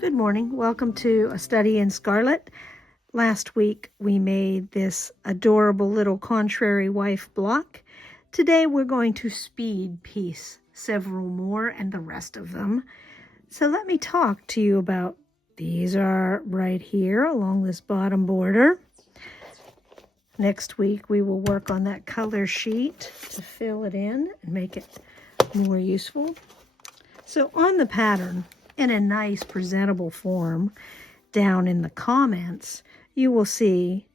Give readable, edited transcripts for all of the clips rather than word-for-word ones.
Good morning. Welcome to A Study in Scarlet. Last week we made this adorable little contrary wife block. Today we're going to speed piece several more and the rest of them. So let me talk to you about these are right here along this bottom border. Next week we will work on that color sheet to fill it in and make it more useful. So on the pattern, in a nice presentable form, down in the comments, you will see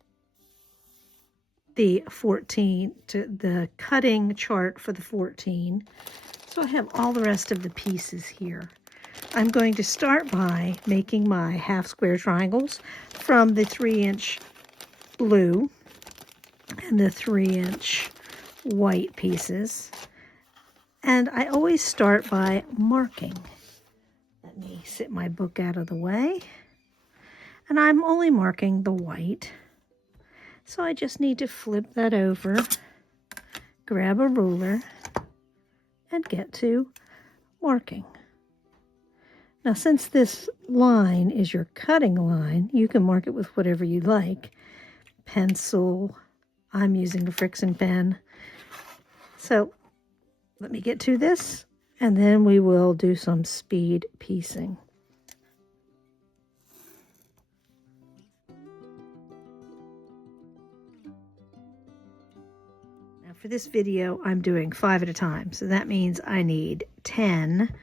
the the cutting chart for the 14. So I have all the rest of the pieces here. I'm going to start by making my half square triangles from the 3-inch blue and the 3-inch white pieces. And I always start by marking. Let me sit my book out of the way. And I'm only marking the white. So I just need to flip that over, grab a ruler, and get to marking. Now, since this line is your cutting line, you can mark it with whatever you like. Pencil, I'm using a Friction pen. So let me get to this, and then we will do some speed piecing. Now for this video, I'm doing 5 at a time. So that means I need 10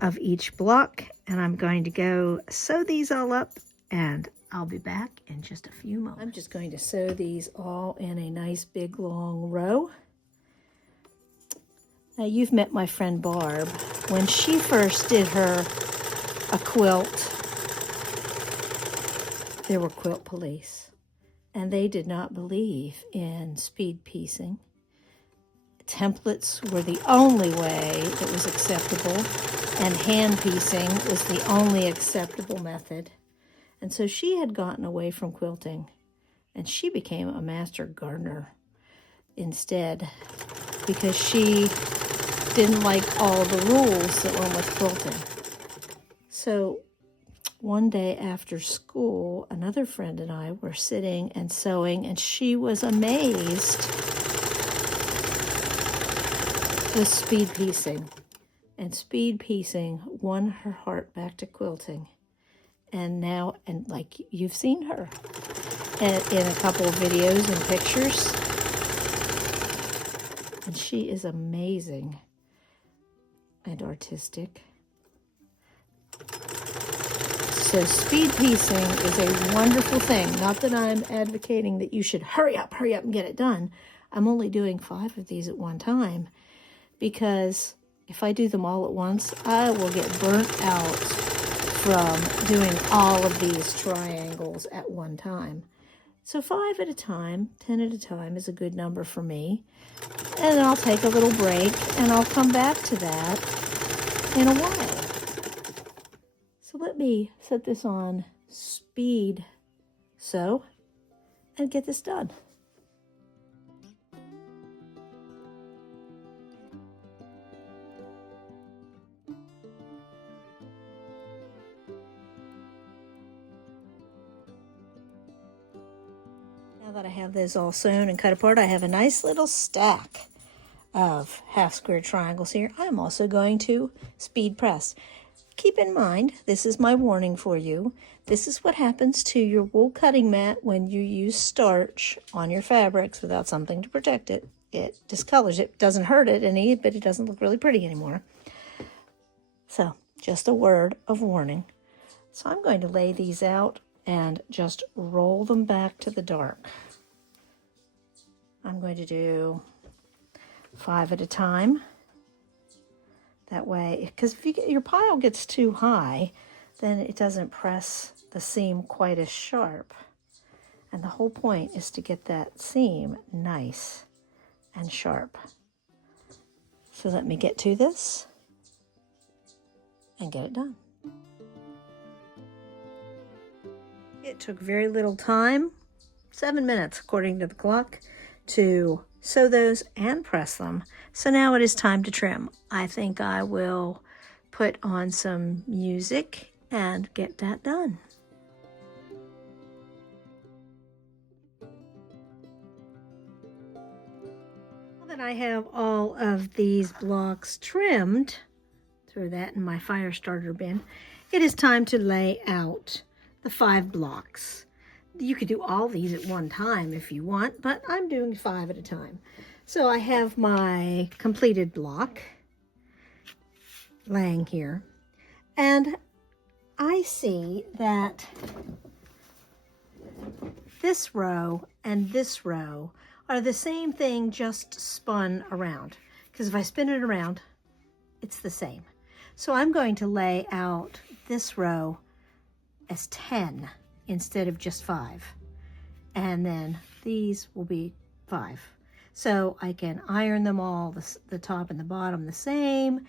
of each block, and I'm going to go sew these all up, and I'll be back in just a few moments. I'm just going to sew these all in a nice big long row. Now, you've met my friend Barb. When she first did a quilt, there were quilt police, and they did not believe in speed piecing. Templates were the only way that was acceptable, and hand piecing was the only acceptable method. And so she had gotten away from quilting, and she became a master gardener instead, because she didn't like all the rules that went with quilting. So one day after school, another friend and I were sitting and sewing, and she was amazed with speed piecing. And speed piecing won her heart back to quilting. And now, and like you've seen her in a couple of videos and pictures, and she is amazing and artistic. So speed piecing is a wonderful thing. Not that I'm advocating that you should hurry up and get it done. I'm only doing 5 of these at one time, because if I do them all at once, I will get burnt out from doing all of these triangles at one time. So 5 at a time, 10 at a time is a good number for me. And then I'll take a little break, and I'll come back to that in a while. So let me set this on speed sew and get this done. Now that I have those all sewn and cut apart, I have a nice little stack of half square triangles here. I'm also going to speed press. Keep in mind, this is my warning for you. This is what happens to your wool cutting mat when you use starch on your fabrics without something to protect it. It discolors it. Doesn't hurt it any, but it doesn't look really pretty anymore. So, just a word of warning. So I'm going to lay these out and just roll them back to the dark. I'm going to do 5 at a time. That way, because if your pile gets too high, then it doesn't press the seam quite as sharp. And the whole point is to get that seam nice and sharp. So let me get to this and get it done. It took very little time, 7 minutes according to the clock, to sew those and press them. So now it is time to trim. I think I will put on some music and get that done. Now that I have all of these blocks trimmed, throw that in my fire starter bin, it is time to lay out the 5 blocks. You could do all these at one time if you want, but I'm doing 5 at a time. So I have my completed block laying here, and I see that this row and this row are the same thing, just spun around. Because if I spin it around, it's the same. So I'm going to lay out this row as 10 instead of just 5. And then these will be 5. So I can iron them all, the top and the bottom the same,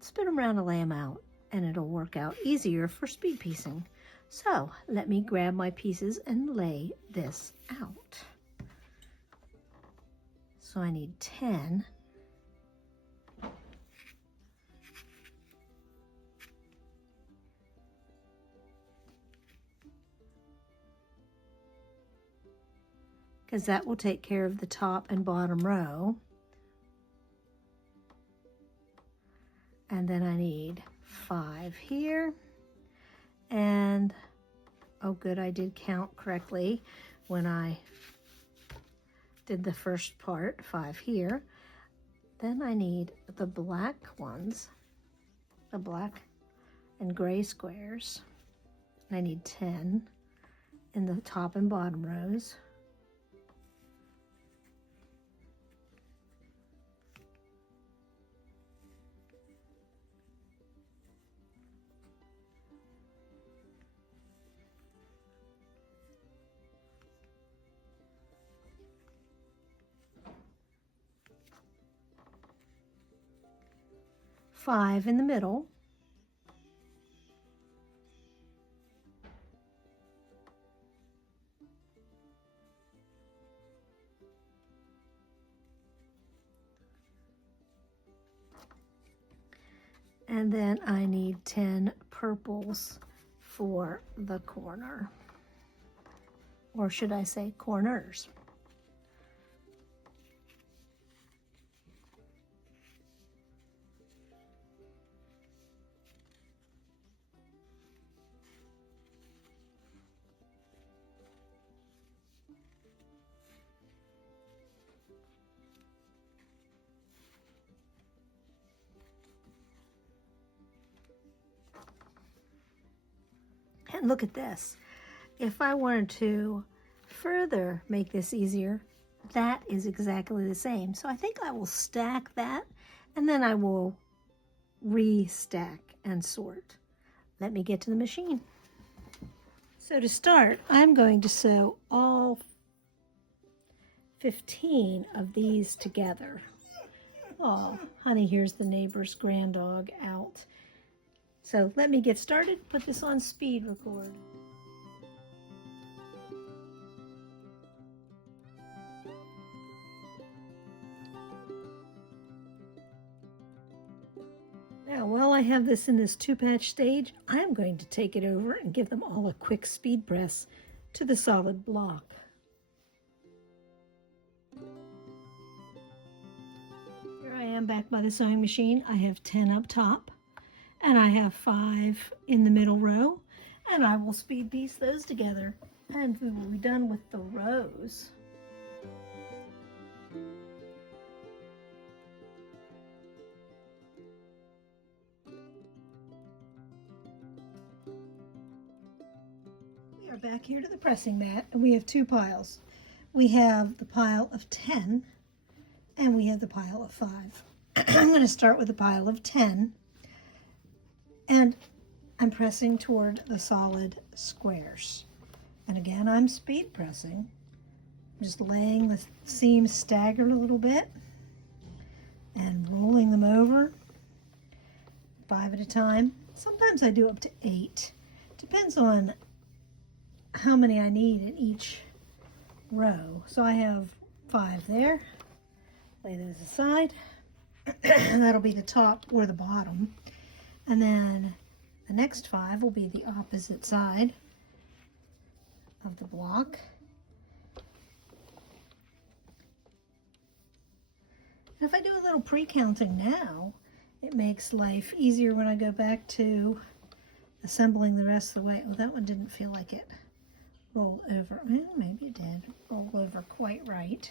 spin them around and lay them out, and it'll work out easier for speed piecing. So let me grab my pieces and lay this out. So I need 10. Because that will take care of the top and bottom row. And then I need 5 here. And, oh good, I did count correctly when I did the first part, 5 here. Then I need the black ones, the black and gray squares. I need 10 in the top and bottom rows. Five in the middle. And then I need 10 purples for the corner. Or should I say corners? And look at this. If I wanted to further make this easier, that is exactly the same. So I think I will stack that, and then I will restack and sort. Let me get to the machine. So to start, I'm going to sew all 15 of these together. Oh, honey, here's the neighbor's grand dog out. So let me get started, put this on speed record. Now, while I have this in this 2-patch stage, I'm going to take it over and give them all a quick speed press to the solid block. Here I am back by the sewing machine. I have 10 up top, and I have 5 in the middle row, and I will speed piece those together, and we will be done with the rows. We are back here to the pressing mat, and we have 2 piles. We have the pile of 10, and we have the pile of 5. I'm going to start with the pile of 10. And I'm pressing toward the solid squares. And again, I'm speed pressing. I'm just laying the seams staggered a little bit and rolling them over 5 at a time. Sometimes I do up to 8. Depends on how many I need in each row. So I have 5 there. Lay those aside. And that'll be the top or the bottom. And then The next 5 will be the opposite side of the block. And if I do a little pre-counting now, it makes life easier when I go back to assembling the rest of the way. Oh, that one didn't feel like it rolled over. Well, maybe it did roll over quite right.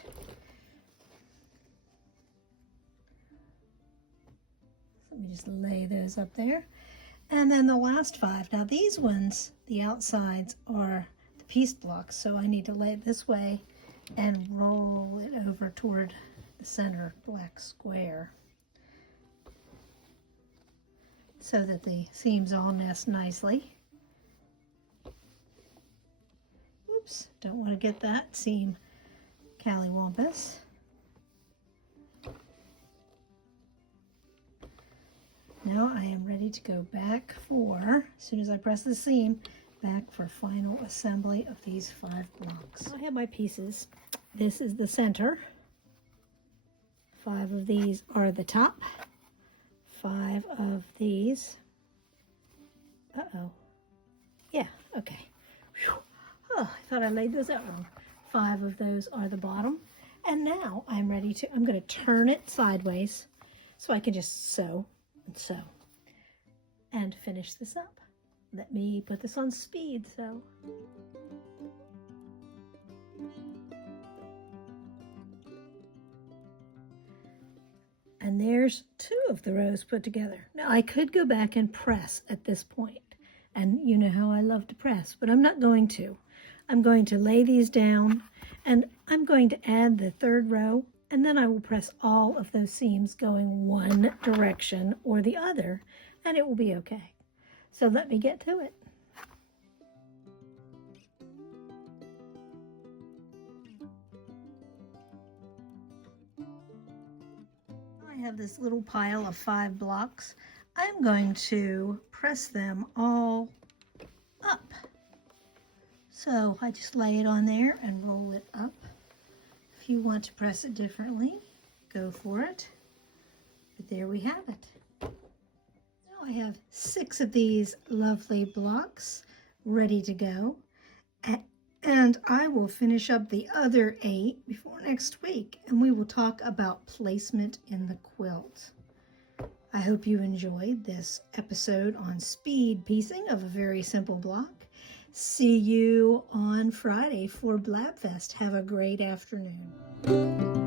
So let me just lay those up there. And then the last 5. Now these ones, the outsides are the piece blocks, so I need to lay it this way and roll it over toward the center black square so that the seams all nest nicely. Oops, don't want to get that seam callywampus. Now I am ready to go back for, as soon as I press the seam, back for final assembly of these 5 blocks. I have my pieces. This is the center. 5 of these are the top. 5 of these. Uh-oh. Yeah, okay. Whew. Oh, I thought I laid those out wrong. 5 of those are the bottom. And now I'm ready to, I'm going to turn it sideways so I can just sew and sew and finish this up. Let me put this on speed sew. And there's 2 of the rows put together. Now I could go back and press at this point, and you know how I love to press, but I'm not going to. I'm going to lay these down, and I'm going to add the 3rd row, and then I will press all of those seams going one direction or the other, and it will be okay. So let me get to it. I have this little pile of 5 blocks. I'm going to press them all up. So I just lay it on there and roll it up. If you want to press it differently, go for it. But there we have it. Now I have 6 of these lovely blocks ready to go. And I will finish up the other 8 before next week, and we will talk about placement in the quilt. I hope you enjoyed this episode on speed piecing of a very simple block. See you on Friday for Blabfest. Have a great afternoon.